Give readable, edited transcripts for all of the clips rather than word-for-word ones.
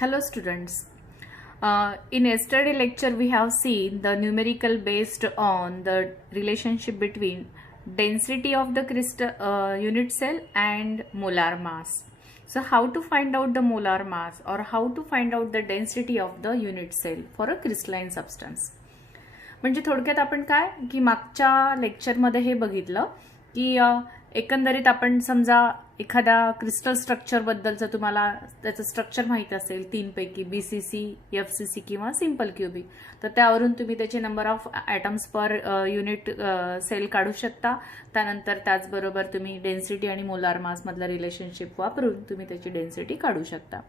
Hello students. In yesterday lecture we have seen the numerical based on the relationship between density of the crystal unit cell and molar mass. So how to find out the molar mass or how to find out the density of the unit cell for a crystalline substance. म्हणजे थोडक्यात आपण काय की मागच्या लेक्चरमध्ये हे बघितलं की एकंदरीत आपण समजा एखाद्या क्रिस्टल स्ट्रक्चर बद्दलचं तुम्हाला त्याचं स्ट्रक्चर माहित असेल 3 पैकी बीसीसी, एफसीसी किंवा सिंपल क्यूबिक, तर त्यावरून तुम्ही त्याचे number of atoms per unit cell काढू शकता. त्यानंतर त्याचबरोबर तुम्ही डेन्सिटी आणि मोलार मास मधलं रिलेशनशिप वापरून तुम्ही त्याची डेन्सिटी काढू शकता.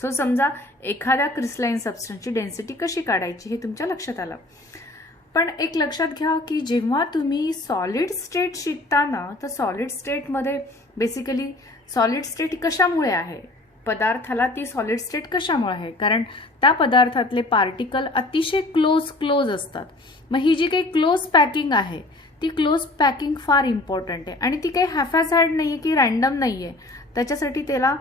सो समजा एखाद्या क्रिस्टलाइन सबस्टन्सची डेन्सिटी कशी काढायची हे तुमच्या लक्षात आलं. पण एक लक्षात घ्या की जेव्हा तुम्ही सॉलिड स्टेट शिकताना तर सॉलिड स्टेटमध्ये बेसिकली सॉलिड स्टेट कशामुळे आहे, पदार्थाला ती सॉलिड स्टेट कशामुळे आहे, कारण त्या पदार्थातले पार्टिकल अतिशय क्लोज असतात. मग ही जी काही क्लोज पॅकिंग आहे ती क्लोज पॅकिंग फार इम्पॉर्टंट आहे आणि ती काही हॅफॅझॅर्ड नाहीये की रॅन्डम नाहीये. त्याच्यासाठी त्याला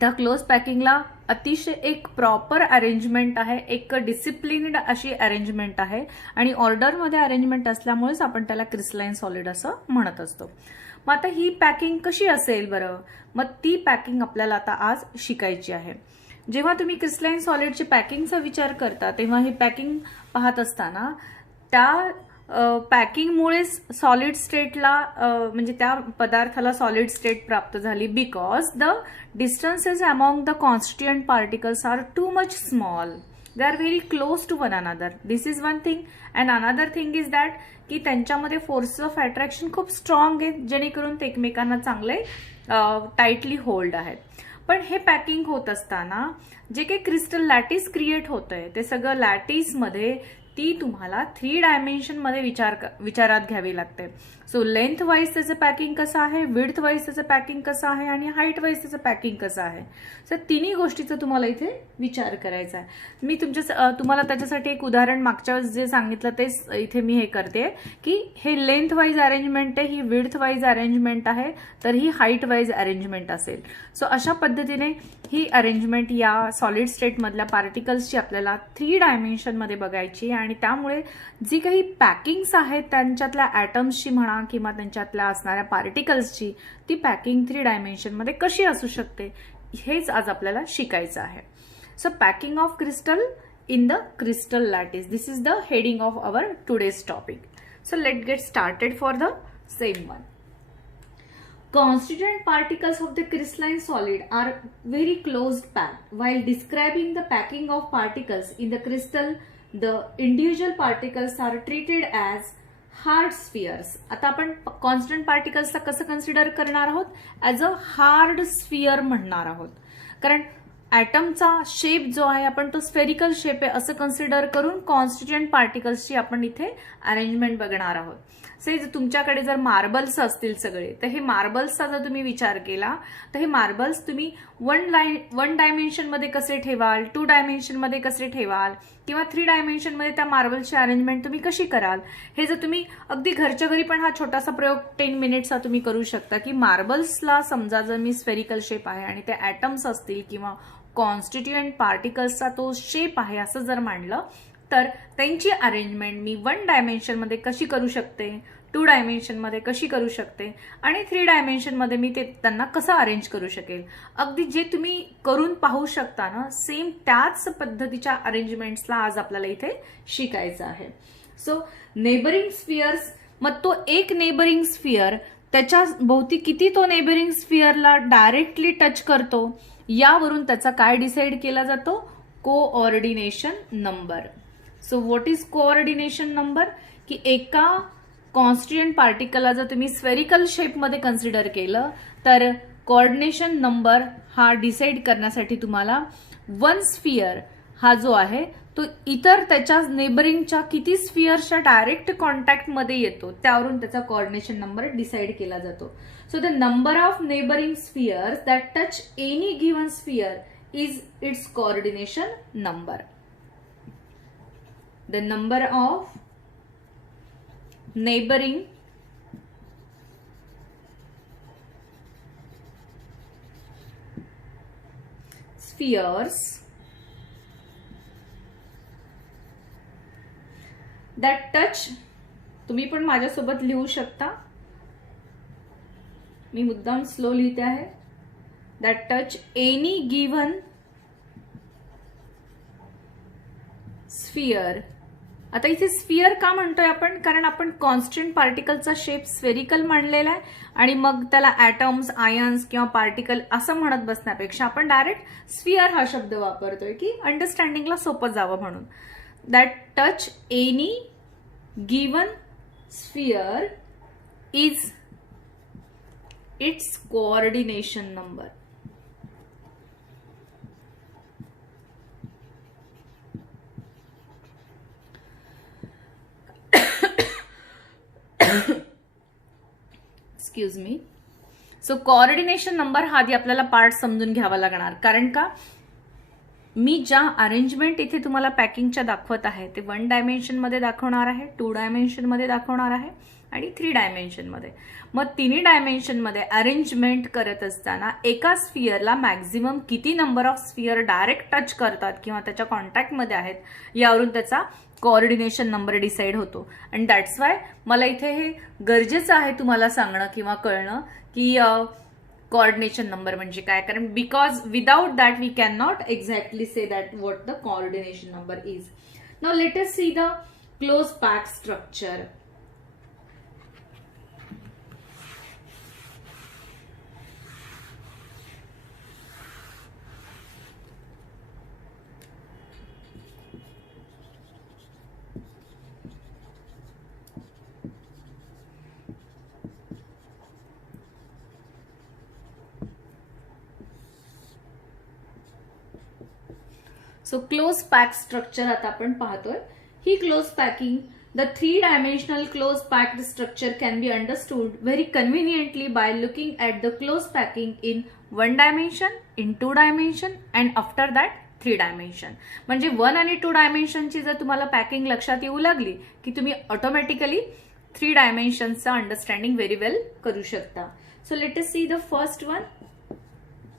त्या क्लोज पॅकिंगला अतिशय एक प्रॉपर अरेंजमेंट आहे, एक डिसिप्लिन्ड अशी अरेंजमेंट आहे आणि ऑर्डरमध्ये अरेंजमेंट असल्यामुळेच आपण त्याला क्रिस्टलाइन सॉलिड असं म्हणत असतो. मग आता ही पॅकिंग कशी असेल बरं, मग ती पॅकिंग आपल्याला आता आज शिकायची आहे. जेव्हा तुम्ही क्रिस्टलाइन सॉलिडची पॅकिंगचा विचार करता तेव्हा ही पॅकिंग पाहत असताना त्या पॅकिंगमुळे सॉलिड स्टेटला म्हणजे त्या पदार्थाला सॉलिड स्टेट प्राप्त झाली because the distances among the constituent particles are too much small. They are very close to one another. This is one thing. And another thing is that की त्यांच्यामध्ये फोर्स ऑफ अट्रॅक्शन खूप strong आहेत जेणेकरून ते एकमेकांना चांगले tightly hold आहेत. पण हे पॅकिंग होत असताना जे काही क्रिस्टल लॅटिस क्रिएट होतंय ते सगळं लॅटिसमध्ये ती तुम्हाला 3 डायमेन्शन मध्ये विचारात घ्यावी लागते. सो लेंथ वाईज त्याचं पॅकिंग कसं आहे, विड्थ वाईज त्याचं पॅकिंग कसं आहे आणि हाईट वाईज त्याचं पॅकिंग कसं आहे. सो तिन्ही गोष्टीचा तुम्हाला इथे विचार करायचा आहे. मी तुम्हाला त्याच्यासाठी एक उदाहरण मागच्या वेळेस जे सांगितलं तेच इथे मी हे करते की हे लेंथ वाईज अरेंजमेंट आहे, ही विड्थ वाईज अरेंजमेंट आहे, तर ही हाईट वाईज अरेंजमेंट असेल. सो अशा पद्धतीने ही अरेंजमेंट या सॉलिड स्टेट मधल्या पार्टिकल्सची आपल्याला 3 डायमेन्शन मध्ये बघायची आणि त्यामुळे जी काही पॅकिंग्स आहेत त्यांच्यातल्या ॲटम्सची म्हणा किंवा त्यांच्यातल्या असणाऱ्या पार्टिकल्सची ती पॅकिंग 3 डायमेन्शन मध्ये कशी असू शकते हेच आज आपल्याला शिकायचं आहे. So packing of crystal in the crystal lattice, this is the heading of our today's topic. So let get started for the same one. Constituent particles of the crystalline solid are very closely packed. While describing the packing of particles in the crystal, the individual particles are treated as hard spheres. आता आपण constant पार्टिकल्सला कसं consider करणार आहोत, as a hard sphere म्हणणार आहोत. कारण ॲटमचा shape जो आहे आपण तो स्फेरिकल शेप आहे असं कन्सिडर करून कॉन्स्टिट्युएंट पार्टिकल्सची आपण इथे अरेंजमेंट बघणार आहोत. से तुमच्याकडे जर मार्बल्स असतील सगळे तर हे मार्बल्सचा जर तुम्ही विचार केला तर हे मार्बल्स तुम्ही वन डायमेन्शन मध्ये कसे ठेवाल, 2 डायमेन्शन मध्ये कसे ठेवाल किंवा 3 डायमेन्शन मध्ये त्या मार्बल्सची अरेंजमेंट तुम्ही कशी कराल, हे जर तुम्ही अगदी घरच्या घरी पण हा छोटासा प्रयोग 10 मिनिट्सचा तुम्ही करू शकता की मार्बल्सला समजा जर मी स्फेरिकल शेप आहे आणि ते ॲटम्स असतील किंवा कॉन्स्टिट्युएंट पार्टिकल्सचा तो शेप आहे असं जर मांडलं तर त्यांची अरेंजमेंट मी 1 डायमेन्शन मध्ये कशी करू शकते, 2 डायमेन्शन मध्ये कशी करू शकते आणि 3 डायमेन्शन मध्ये मी ते त्यांना कसं अरेंज करू शकेल. अगदी जे तुम्ही करून पाहू शकता ना सेम त्याच पद्धतीच्या अरेंजमेंट्सला आज आपल्याला इथे शिकायचं आहे. सो नेबरिंग स्फिअर्स, मग तो एक नेबरिंग स्फिअर त्याच्या भोवती किती तो नेबरिंग स्फिअरला डायरेक्टली टच करतो यावरून त्याचा काय डिसाईड केला जातो, coordination number. So what is coordination number, की एका कॉन्स्टिट्युएंट पार्टिकलला जर तुम्ही स्फेरिकल शेपमध्ये कन्सिडर केलं तर कोऑर्डिनेशन नंबर हा डिसाईड करण्यासाठी तुम्हाला 1 स्फिअर हा जो आहे तो इतर त्याच्या नेबरिंगच्या किती स्फिअर्सच्या डायरेक्ट कॉन्टॅक्टमध्ये येतो त्यावरून त्याचा कोऑर्डिनेशन नंबर डिसाईड केला जातो. So the number of neighboring spheres that touch any given sphere is its coordination number. The number of neighboring spheres that touch, तुम्ही पण माझ्यासोबत लिहू शकता, मी मुद्दाम स्लो लिहिते आहे. That touch any given sphere. आता इथे स्फिअर का म्हणतोय आपण, कारण आपण कॉन्स्टंट पार्टिकलचा शेप स्फेरिकल मांडलेला आहे आणि मग त्याला ॲटम्स, आयन्स किंवा पार्टिकल असं म्हणत बसण्यापेक्षा आपण डायरेक्ट स्फिअर हा शब्द वापरतोय की अंडरस्टँडिंगला सोपं जावं म्हणून. That touch any given sphere is its coordination number. Excuse me. So coordination number हा आधी आपल्याला पार्ट समजून घ्यावा लागणार, कारण का मी ज्या अरेंजमेंट इथे तुम्हाला पॅकिंगच्या दाखवत आहे ते 1 डायमेन्शन मध्ये दाखवणार आहे, 2 डायमेन्शन मध्ये दाखवणार आहे आणि 3 डायमेन्शन मध्ये. मग तिन्ही डायमेन्शन मध्ये अरेंजमेंट करत असताना एका स्फिअरला मॅक्झिमम किती number of sphere direct touch करतात किंवा त्याच्या कॉन्टॅक्टमध्ये आहेत यावरून त्याचा कोऑर्डिनेशन नंबर डिसाईड होतो. आणि दॅट्स वाय मला इथे हे गरजेचं आहे तुम्हाला सांगणं किंवा कळणं की कोऑर्डिनेशन नंबर म्हणजे काय, कारण because without that we can not exactly say that what the coordination number is. Now let us see the close pack structure. So close pack structure आता आपण पाहतोय. ही close packing, the 3 dimensional close packed structure can be understood very conveniently by looking at the close packing in 1 dimension, in 2 dimension and after that 3 dimension. म्हणजे 1 आणि 2 डायमेन्शनची जर तुम्हाला packing लक्षात येऊ लागली की तुम्ही ऑटोमॅटिकली 3 डायमेन्शनचं अंडरस्टँडिंग व्हेरी वेल करू शकता. So let us see the first one,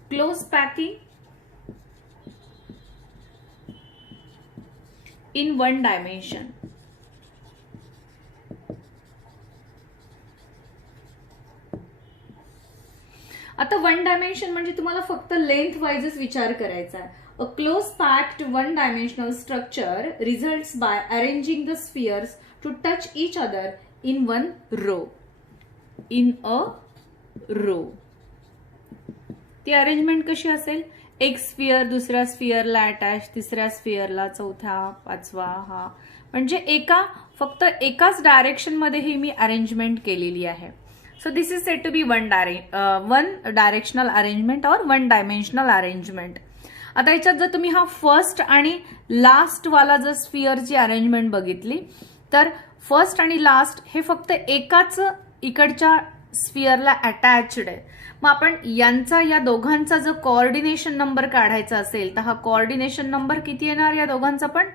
close packing in 1 dimension. आता 1 डायमेन्शन म्हणजे तुम्हाला फक्त लेंथ वाईजच विचार करायचा आहे. A close packed 1 dimensional structure results by arranging the spheres to touch each other in 1 row. In a row. ती arrangement कशी असेल, एक स्फिअर दुसऱ्या स्फिअरला अटॅच, तिसऱ्या स्फिअरला, चौथ्या, पाचवा, हा म्हणजे फक्त एकाच डायरेक्शन मध्ये ही मी अरेंजमेंट केलेली आहे. So this is said to be 1 directional arrangement और 1 डायमेन्शनल अरेंजमेंट. आता याच्यात जर तुम्ही हा फर्स्ट आणि लास्ट वाला जर स्फिअरची अरेंजमेंट बघितली तर फर्स्ट आणि लास्ट हे फक्त एकाच इकडच्या स्फिअरला अटॅच्ड आहे. मग आपण यांचा, या दोघांचा जर कोऑर्डिनेशन नंबर काढायचा असेल तर हा कोऑर्डिनेशन नंबर किती येणार, या दोघांचा पण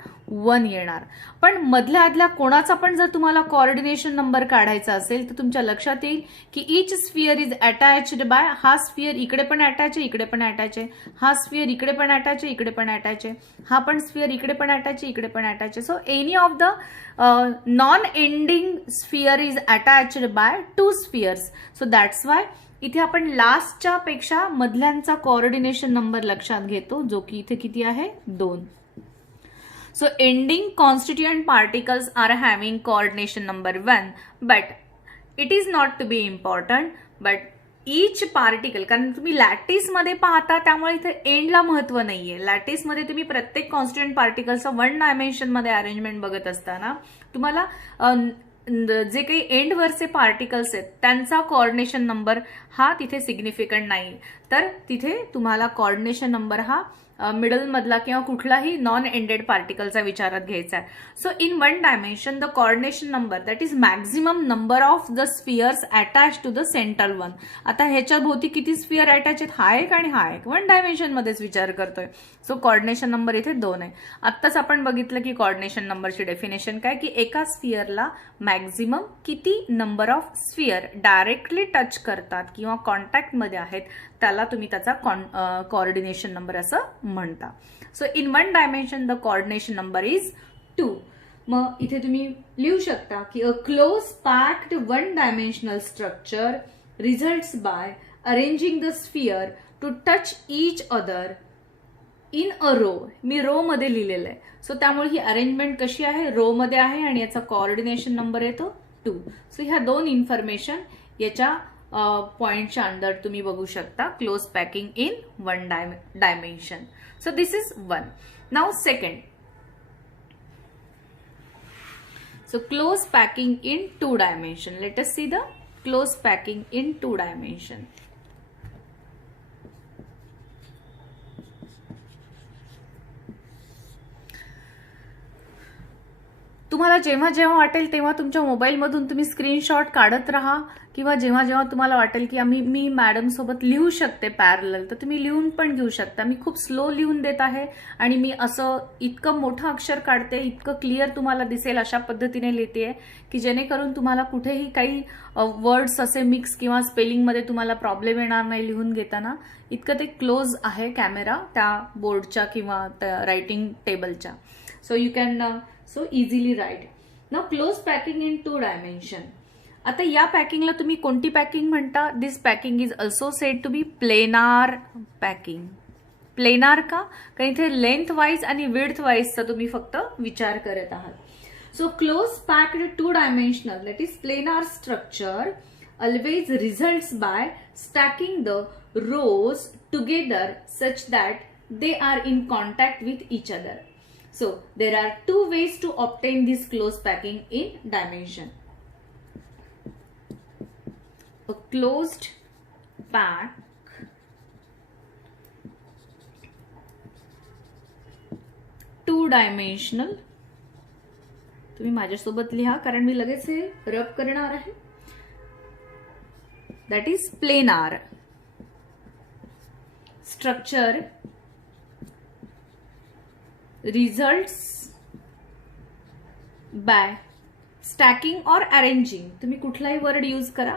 1 येणार. पण मधल्या आदल्या कोणाचा पण जर तुम्हाला कोऑर्डिनेशन नंबर काढायचा असेल तर तुमच्या लक्षात येईल की इच स्फिअर इज अटॅच्ड बाय, हा स्फिअर इकडे पण अटॅच आहे, इकडे पण अटॅच आहे, हा स्फिअर इकडे पण अटॅच आहे, इकडे पण अटॅच आहे, हा पण स्फिअर इकडे पण अटॅच आहे, इकडे पण अटॅच आहे. So any of the non ending sphere is attached by 2 spheres. So that's why इथे आपण लास्टच्या पेक्षा मधल्यांचा कोऑर्डिनेशन नंबर लक्षात घेतो, जो की इथे किती आहे, 2. So ending constituent particles are having coordination number 1, but it is not to be important. But each particle, कारण तुम्ही लॅटिस मध्ये पाहता त्यामुळे इथे एंडला महत्व नाहीये. लॅटिस मध्ये तुम्ही प्रत्येक कॉन्स्टिट्युएंट पार्टिकलचा 1 डायमेन्शन मध्ये अरेंजमेंट बघत असताना तुम्हाला जे काही एंडवरचे पार्टिकल्स आहेत त्यांचा कोऑर्डिनेशन नंबर हा तिथे सिग्निफिकंट नाही. तर तिथे तुम्हाला कोऑर्डिनेशन नंबर हा मिडल मधला किंवा कुठलाही नॉन एंडेड पार्टिकलचा विचारात घ्यायचा आहे. So in 1 dimension the coordination number that is maximum number of the spheres attach to the central one. आता ह्याच्या भोवती किती स्फिअर अटॅच आहेत, हा एक आणि हा एक, 1 डायमेन्शन मध्येच विचार करतोय. सो कोऑर्डिनेशन नंबर इथे 2 आहे. आत्ताच आपण बघितलं की कोऑर्डिनेशन नंबरची डेफिनेशन काय, की एका स्फिअरला मॅक्झिमम किती number of sphere directly touch करतात किंवा कॉन्टॅक्टमध्ये आहेत त्याला तुम्ही त्याचा कोऑर्डिनेशन नंबर असं म्हणता. So in 1 dimension the coordination number is 2. मग इथे तुम्ही लिहू शकता की a close packed one dimensional structure results by arranging the sphere to touch each other in a row. मी रो मध्ये लिहिलेलं आहे. सो त्यामुळे ही अरेंजमेंट कशी आहे, रो मध्ये आहे आणि याचा कोऑर्डिनेशन नंबर येतो 2. सो ह्या दोन इन्फॉर्मेशन याच्या पॉइंटच्या अंडर तुम्ही बघू शकता. Close packing in one dimension. So this is one. Now second. So close packing in 2 dimension. Let us see the close packing in 2 dimension. तुम्हाला जेव्हा जेव्हा वाटेल तेव्हा तुमच्या मोबाईलमधून तुम्ही स्क्रीनशॉट काढत राहा किंवा जेव्हा जेव्हा तुम्हाला वाटेल की मी मॅडम सोबत लिहू शकते पॅरलल, तर तुम्ही लिहून पण घेऊ शकता. मी खूप स्लो लिहून देत आहे आणि मी असं इतकं मोठं अक्षर काढते, इतकं क्लिअर तुम्हाला दिसेल अशा पद्धतीने लिहितेय की जेणेकरून तुम्हाला कुठेही काही वर्ड्स असे मिक्स किंवा स्पेलिंगमध्ये तुम्हाला प्रॉब्लेम येणार नाही लिहून घेताना. इतकं ते क्लोज आहे कॅमेरा त्या बोर्डच्या किंवा त्या रायटिंग टेबलच्या. So you can so easily write. Now close packing in 2 dimension. आता या पॅकिंगला तुम्ही कोणती पॅकिंग म्हणता? This packing is also said to be planar packing. Planar का? कारण इथे लेंथ वाईज आणि विड्थ वाईजचा तुम्ही फक्त विचार करत आहात. So close packed 2 dimensional that is planar structure always results by stacking the rows together such that they are in contact with each other. So there are 2 ways to obtain this close packing in dimension. A closed pack two-dimensional. तुम्ही माझ्यासोबत लिहा कारण मी लगेच हे रब करणार आहे. That is planar structure results by stacking or arranging. तुम्ही कुठलाही वर्ड यूज करा.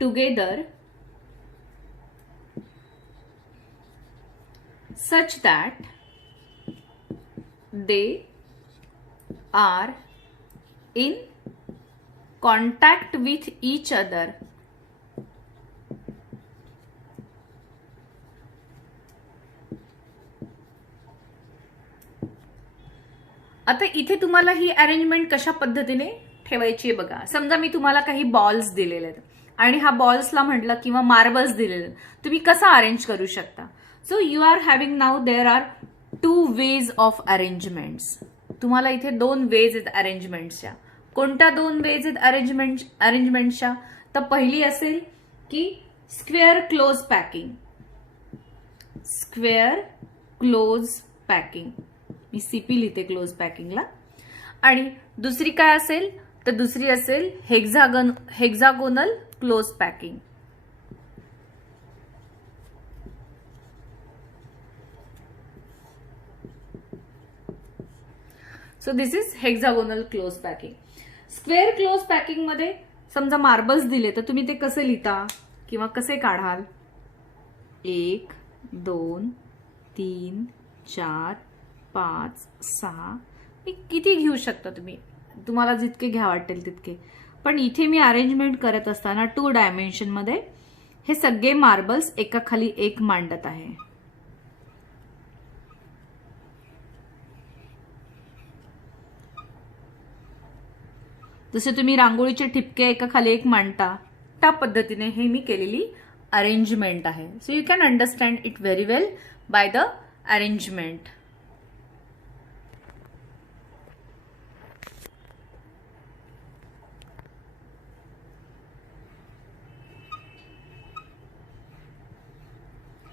together such that they are in contact with each other. आता इथे तुम्हाला ही अरेंजमेंट कशा पद्धतीने ठेवायची आहे बघा. समजा मी तुम्हाला काही बॉल्स दिलेले आहेत आणि हा बॉल्सला म्हटलं किंवा मार्बल्स दिलेले, तुम्ही कसा अरेंज करू शकता. So you are having now there are 2 ways of arrangements. तुम्हाला इथे 2 वेज आहेत अरेंजमेंटच्या. कोणत्या 2 वेज आहेत अरेंजमेंटच्या? तर पहिली असेल की square close packing. Square close packing. मी सीपी लिहिते क्लोज पॅकिंगला. आणि दुसरी काय असेल तर दुसरी असेल hexagonal close packing. So this is hexagonal close packing. Square close packing मध्ये समजा मार्बल्स दिले तर तुम्ही ते कसे लिहिता किंवा कसे काढाल? 1 2 3 4 5 6 किती घेऊ शकता तुम्ही, तुम्हाला जितके घ्या वाटेल तितके. पण इथे मी अरेंजमेंट करत असताना 2 डायमेन्शन मध्ये हे सगळे मार्बल्स एका खाली एक मांडत आहे. जसे तुम्ही रांगोळीचे ठिपके एका खाली एक मांडता त्या पद्धतीने हे मी केलेली अरेंजमेंट आहे. So you can understand it very well by the arrangement.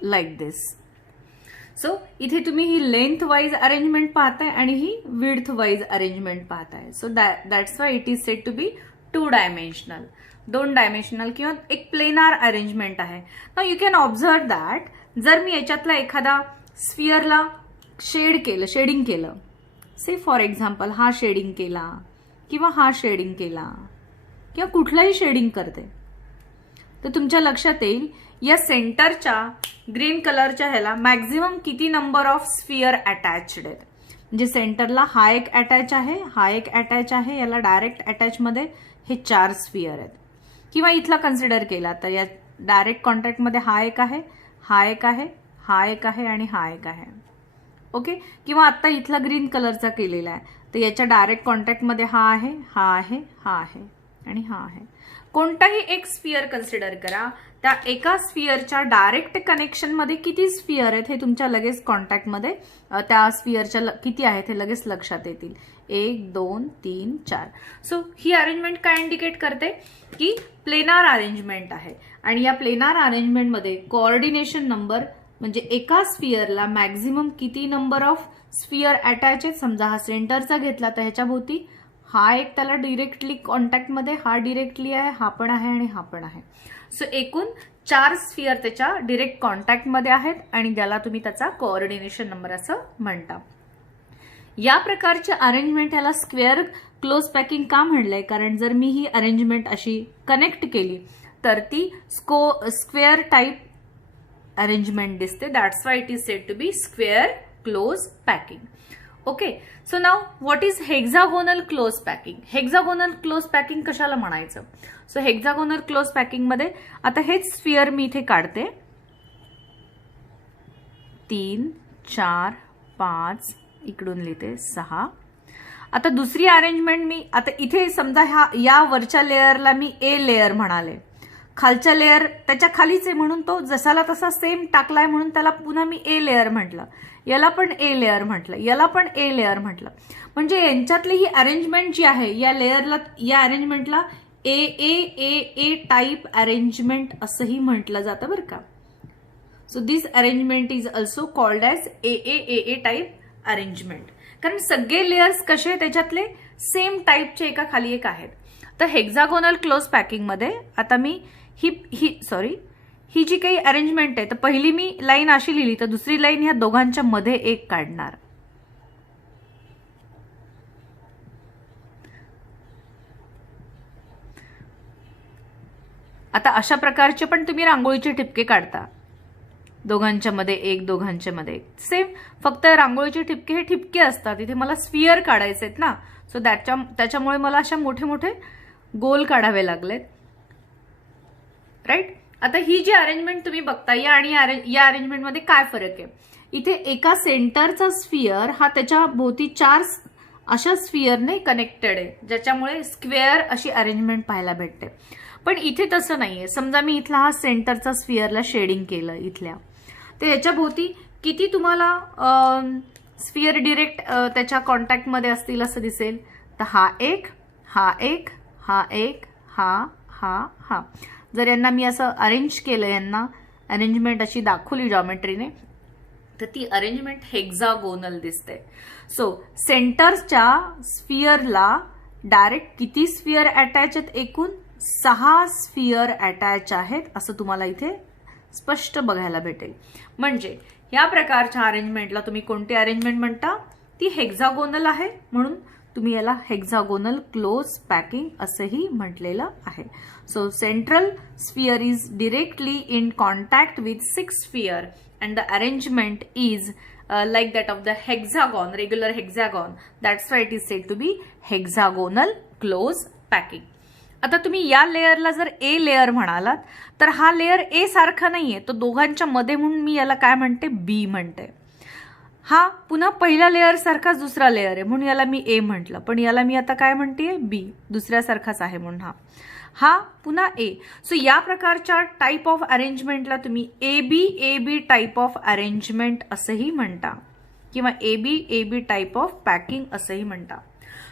Like this. So इथे तुम्ही ही लेंथ वाईज अरेंजमेंट पाहताय आणि ही विड्थ वाईज अरेंजमेंट पाहताय. So that's why it is said to be 2 dimensional. 2 dimensional किंवा एक प्लेनार अरेंजमेंट आहे. Now you can observe that जर मी याच्यातला एखादा स्फिअरला शेडिंग केलं, से फॉर एक्झाम्पल हा शेडिंग केला किंवा हा शेडिंग केला किंवा कुठलाही शेडिंग करते तर तुमच्या लक्षात येईल या सेंटरच्या ग्रीन कलरच्या ह्याला मॅक्झिमम किती नंबर ऑफ स्फिअर अटॅच्ड आहेत. म्हणजे सेंटरला हा एक अटॅच आहे, हा एक अटॅच आहे, याला डायरेक्ट अटॅच मध्ये हे 4 स्फिअर आहेत. किंवा इथला कन्सिडर केला तर या डायरेक्ट कॉन्टॅक्टमध्ये हा एक आहे, हा एक आहे, हा एक आहे आणि हा एक आहे. ओके. किंवा आता इथला ग्रीन कलरचा केलेला आहे तर याच्या डायरेक्ट कॉन्टॅक्टमध्ये हा आहे, हा आहे, हा आहे आणि हा आहे. कोणताही एक स्फिअर कन्सिडर करा, त्या एका स्फिअरच्या डायरेक्ट कनेक्शनमध्ये किती स्फिअर आहेत हे तुमच्या लगेच कॉन्टॅक्टमध्ये त्या स्फिअरच्या किती आहेत हे लगेच लक्षात येतील. 1 2 3 4. सो ही अरेंजमेंट काय इंडिकेट करते की प्लेनार अरेंजमेंट आहे आणि या प्लेनार अरेंजमेंटमध्ये कोऑर्डिनेशन नंबर म्हणजे एका स्फिअरला मॅक्झिमम किती नंबर ऑफ स्फिअर अटॅच आहेत. समजा हा सेंटरचा घेतला तर ह्याच्या भोवती हा एक त्याला डिरेक्टली कॉन्टॅक्टमध्ये, हा डिरेक्टली आहे, हा पण आहे आणि हा पण आहे. सो एकूण 4 स्फिअर त्याच्या डिरेक्ट कॉन्टॅक्टमध्ये आहेत आणि ज्याला तुम्ही त्याचा कोऑर्डिनेशन नंबर असं म्हणता. या प्रकारचे अरेंजमेंट याला स्क्वेअर क्लोज पॅकिंग का म्हणलंय, कारण जर मी ही अरेंजमेंट अशी कनेक्ट केली तर ती स्क्वेअर टाईप अरेंजमेंट दिसते. That's why it is said to be square close packing. Okay. So now what is hexagonal close packing. Hexagonal close packing कशाला म्हणायचं. सो हेक्झागोनल क्लोज पॅकिंग मध्ये आता हेच स्फिअर मी इथे काढते. 3 4 5 इकडून लिहिते 6. आता दुसरी अरेंजमेंट मी आता इथे समजा या वरच्या लेअरला मी ए लेअर म्हणाले, खालच्या लेअर त्याच्या खालीच आहे म्हणून तो जसाला तसा सेम टाकलाय म्हणून त्याला पुन्हा मी ए लेअर म्हटलं, याला पण ए लेअर म्हटलं, याला पण ए लेअर म्हटलं. म्हणजे यांच्यातली ही अरेंजमेंट जी आहे या लेअरला, या अरेंजमेंटला ए ए ए ए टाईप अरेंजमेंट असंही म्हटलं जातं बरं का. So this arrangement is also called as A A A A type arrangement. कारण सगळे लेयर्स कसे त्याच्यातले सेम टाईपचे एका खाली एक आहेत. तर हेक्झागोनल क्लोज पॅकिंगमध्ये आता मी ही जी काही अरेंजमेंट आहे तर पहिली मी लाईन अशी लिहिली तर दुसरी लाईन ह्या दोघांच्या मध्ये एक काढणार. आता अशा प्रकारचे पण तुम्ही रांगोळीचे ठिपके काढता, दोघांच्या मध्ये एक, दोघांच्या मध्ये एक, सेम. फक्त रांगोळीचे ठिपके हे ठिपके असतात, इथे मला स्फिअर काढायचे आहेत ना. सो त्याच्यामुळे मला अशा मोठे मोठे गोल काढावे लागलेत. राईट. आता ही जी अरेंजमेंट तुम्ही बघता या आणि या अरेंजमेंटमध्ये काय फरक आहे. इथे एका सेंटरचा स्फिअर हा त्याच्या भोवती 4 अशा स्फिअरने कनेक्टेड आहे, ज्याच्यामुळे स्क्वेअर अशी अरेंजमेंट पाहायला भेटते. पण इथे तसं नाहीये. समजा मी इथला हा सेंटरचा स्फिअरला शेडिंग केलं इथल्या, तर याच्या भोवती किती तुम्हाला स्फिअर डिरेक्ट त्याच्या कॉन्टॅक्टमध्ये असतील असं दिसेल. तर हा एक, हा एक, हा एक, हा हा हा. जर यांना मी असं अरेंज केलं, यांना अरेंजमेंट अशी दाखवली जॉमेट्रीने, तर ती अरेंजमेंट हेक्झागोनल दिसते. सो सेंटरच्या स्फिअरला डायरेक्ट किती स्फिअर अटॅच आहेत, एकूण 6 स्फिअर अटॅच आहेत असं तुम्हाला इथे स्पष्ट बघायला भेटेल. म्हणजे या प्रकारच्या अरेंजमेंटला तुम्ही कोणती अरेंजमेंट म्हणता, ती हेक्झागोनल आहे म्हणून तुम्ही याला हेक्झागोनल क्लोज पॅकिंग असंही म्हटलेलं आहे. So central sphere is directly in contact with 6 sphere and the arrangement is like that of the hexagon, regular hexagon. That's why it is said to be hexagonal close packing. आता तुम्ही या लेअरला जर ए layer म्हणालात तर हा layer ए सारखा नाहीये, तो दोघांच्या मध्ये म्हणून मी याला काय म्हणते, बी म्हणते. हा पुन्हा पहिल्या लेअर सारखाच दुसरा लेअर आहे म्हणून याला मी ए म्हटलं, पण याला मी आता काय म्हणते, बी, दुसऱ्यासारखाच आहे म्हणून हा पुन्हा ए. सो या प्रकारच्या टाईप ऑफ अरेंजमेंटला तुम्ही A B type of arrangement असंही म्हणता किंवा A B type of packing असंही म्हणता.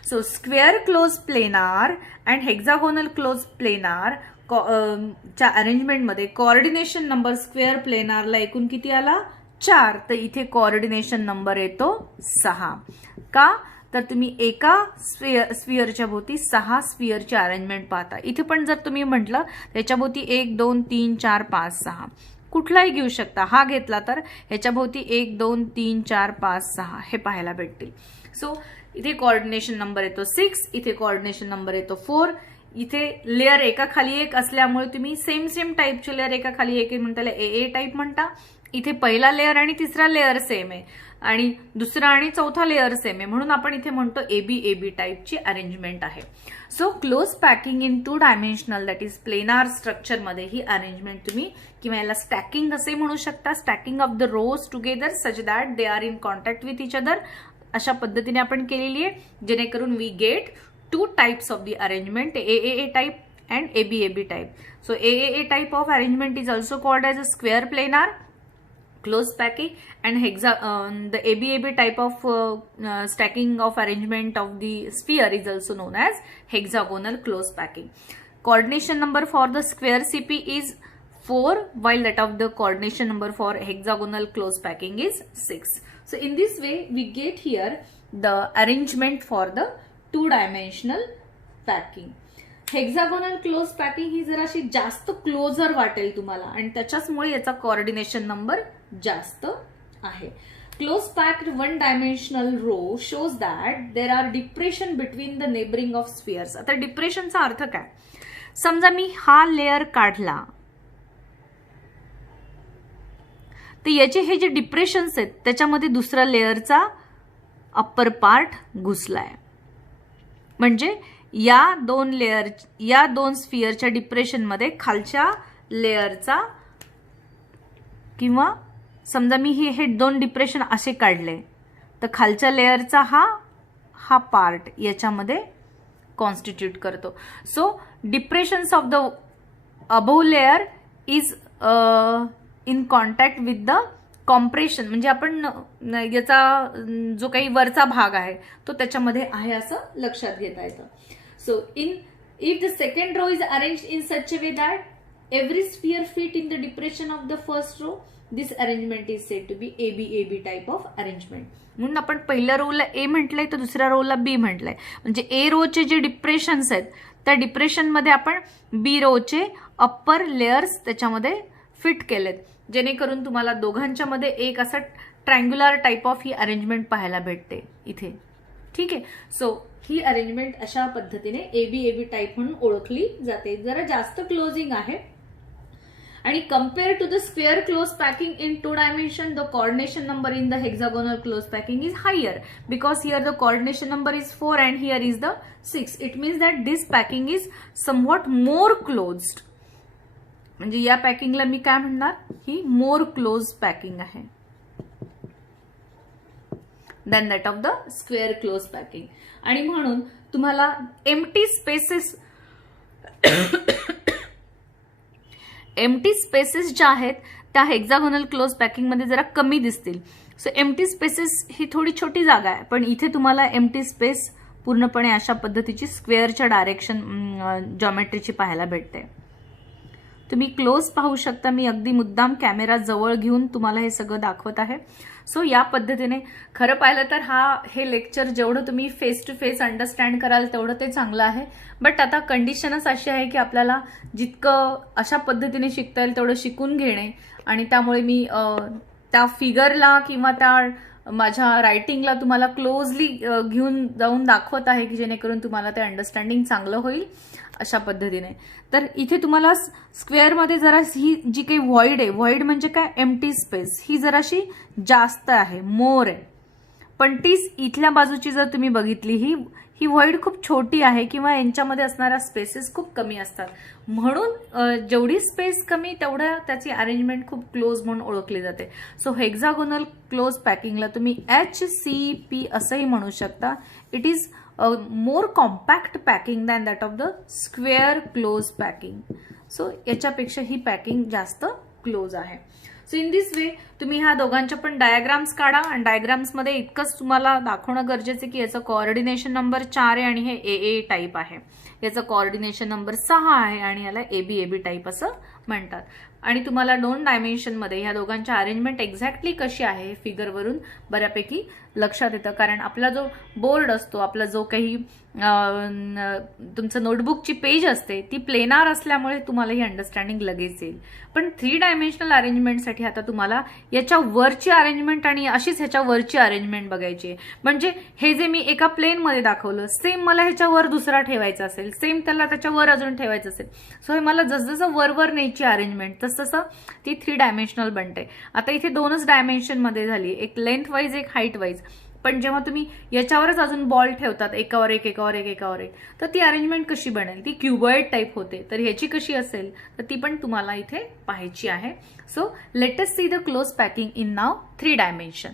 So square close planar and hexagonal close planar च्या अरेंजमेंटमध्ये कोऑर्डिनेशन नंबर स्क्वेअर प्लेनारला एकूण किती आला, 4. तर इथे कोऑर्डिनेशन नंबर येतो 6. का, तर तुम्ही एका स्फिअरच्या भोवती 6 स्फिअरची अरेंजमेंट पाहता. इथे पण जर तुम्ही म्हटलं त्याच्या भोवती 1 2 3 4 5 6 कुठलाही घेऊ शकता. हा घेतला तर ह्याच्या भोवती 1 2 3 4 5 6 हे पाहायला भेटतील. सो इथे कोऑर्डिनेशन नंबर येतो 6, इथे कोऑर्डिनेशन नंबर येतो 4, इथे लेअर एका खाली एक असल्यामुळे तुम्ही सेम टाईपचे लेअर एका खाली एक म्हणता ए टाईप म्हणता. इथे पहिला लेअर आणि तिसरा लेअर सेम आहे आणि दुसरा आणि चौथा लेअर सेम आहे, म्हणून आपण इथे म्हणतो एबी टाईपची अरेंजमेंट आहे. So close packing in 2 dimensional that is planar structure मध्ये ही अरेंजमेंट तुम्ही किंवा याला स्टॅकिंग असे म्हणू शकता. Stacking of the rows together such that they are in contact with each other, अशा पद्धतीने आपण केलेली आहे, जेणेकरून we get 2 types of the arrangement, AAA type and ABAB type. So AAA type of arrangement is also called as a square planar close packing, and the ABAB type of stacking of arrangement of the sphere is also known as hexagonal close packing. Coordination number for the square CP is 4, while that of the coordination number for hexagonal close packing is 6. So in this way we get here the arrangement for the 2-dimensional packing. Hexagonal close packing ही जराशी जास्त closure वाटेल तुम्हाला आणि त्याच्याचमुळे याचा coordination number जास्त आहे. Close packed 1 dimensional row shows that there are depression between the neighbouring of spheres. आता डिप्रेशनचा अर्थ काय? समजा मी हा लेअर काढला तर याचे हे जे डिप्रेशन्स आहेत त्याच्यामध्ये दुसरा लेअरचा अप्पर पार्ट घुसलाय, म्हणजे या दोन स्फिअरच्या डिप्रेशन मध्ये खालच्या लेअरचा, किंवा समजा मी हे 2 डिप्रेशन असे काढले तर खालच्या लेअरचा हा पार्ट याच्यामध्ये कॉन्स्टिट्यूट करतो. So depressions of the above layer is in contact with the compression, म्हणजे आपण याचा जो काही वरचा भाग आहे तो त्याच्यामध्ये आहे असं लक्षात घेता येतं. So if the second row is arranged in such a way that every sphere fit in the depression of the first row, this arrangement is said to be ABAB type of arrangement. म्हणून आपण पहिल्या रोला A म्हटलंय तर दुसऱ्या रोला B म्हटलंय, म्हणजे A रोचे जे डिप्रेशन्स आहेत त्या डिप्रेशन मध्ये आपण B रोचे अप्पर लेयर्स त्याच्यामध्ये फिट केलेत, जेणेकरून तुम्हाला दोघांच्या मध्ये एक असं triangular type of he arrangement पाहायला भेटते इथे. ठीक आहे. सो ही अरेंजमेंट अशा पद्धतीने ABAB टाइप म्हणून ओळखली जाते. जरा जास्त क्लोजिंग आहे आणि compare to the square close packing in 2 dimension the coordination number in the hexagonal close packing is higher because here the coordination number is 4 and here is the 6. It means that this packing is somewhat more closed, म्हणजे या पॅकिंगला मी काय म्हणणार, ही more close packing आहे than that of the square close packing. आणि म्हणून तुम्हाला एम्प्टी स्पेसेस ज्या आहेत त्या हेक्सागोनल क्लोज पॅकिंग मध्ये जरा कमी दिसतील. सो एम्प्टी स्पेसेस ही थोडी छोटी जागा आहे, पण इथे तुम्हाला एम्प्टी स्पेस पूर्णपणे अशा पद्धतीची स्क्वेअरच्या डायरेक्शन जॉमेट्रीची पाहायला भेटते. तुम्ही क्लोज पाहू शकता. मी अगदी मुद्दाम कॅमेरा जवळ घेऊन तुम्हाला हे सगळं दाखवत आहे. सो या पद्धतीने खरं पाहिलं तर हे लेक्चर जेवढं तुम्ही फेस टू फेस अंडरस्टँड कराल तेवढं ते चांगलं आहे. बट आता कंडिशनच अशी आहे की आपल्याला जितकं अशा पद्धतीने शिकता येईल तेवढं शिकून घेणे, आणि त्यामुळे मी त्या फिगरला किंवा त्या माझ्या रायटिंगला तुम्हाला क्लोजली घेऊन जाऊन दाखवत आहे की जेणेकरून तुम्हाला ते अंडरस्टँडिंग चांगलं होईल अशा पद्धतीने. तर इथे तुम्हाला स्क्वेअरमध्ये जरा ही जी काही व्हॉइड आहे, व्हॉइड म्हणजे काय, एम्प्टी स्पेस, ही जराशी जास्त आहे, मोर आहे. पण तीच इथल्या बाजूची जर तुम्ही बघितली ही व्हॉइड खूप छोटी आहे किंवा यांच्यामध्ये असणाऱ्या स्पेसेस खूप कमी असतात. म्हणून जेवढी स्पेस कमी तेवढ्या त्याची अरेंजमेंट खूप क्लोज म्हणून ओळखली जाते. सो हेक्सागोनल क्लोज पॅकिंगला तुम्ही HCP असंही म्हणू शकता. It is more compact packing than that of the square close packing. So याच्यापेक्षा ही पॅकिंग जास्त क्लोज आहे. सो इन दिस वे तुम्ही ह्या दोघांच्या पण डायग्राम्स काढा आणि डायग्राम्स मध्ये इतकंच तुम्हाला दाखवणं गरजेचं की याचं कोऑर्डिनेशन नंबर 4 आहे आणि हे AA टाइप आहे, याचं कोऑर्डिनेशन नंबर 6 आहे आणि याला ABAB टाइप असं म्हणतात. आणि तुम्हाला 2 डायमेन्शनमध्ये ह्या दोघांच्या अरेंजमेंट एक्झॅक्टली कशी आहे हे फिगरवरून बऱ्यापैकी लक्षात येतं. कारण आपला जो बोर्ड असतो, आपला जो काही तुमचं नोटबुकची पेज असते ती प्लेनार असल्यामुळे तुम्हाला ही अंडरस्टँडिंग लगेच येईल. पण 3 डायमेन्शनल अरेंजमेंटसाठी आता तुम्हाला याच्या वरची अरेंजमेंट आणि अशीच ह्याच्या वरची अरेंजमेंट बघायची आहे. म्हणजे हे जे मी एका प्लेनमध्ये दाखवलं सेम मला ह्याच्यावर दुसरा ठेवायचा असेल, सेम त्याला त्याच्यावर अजून ठेवायचं असेल. सो हे मला जसजसं वरवर न्यायची अरेंजमेंट तसतसं ती 3 डायमेन्शनल बनते. आता इथे 2च डायमेन्शनमध्ये झाली, एक लेंथ वाईज एक हाईट वाईज. पण जेव्हा तुम्ही याच्यावरच अजून बॉल ठेवतात एकावर एक एकावर एक एकावर एक, तर ती अरेंजमेंट कशी बनेल? ती क्युबॉइड टाईप होते. तर ह्याची कशी असेल तर ती पण तुम्हाला इथे पाहायची आहे. So let us see the close packing in now 3 dimension.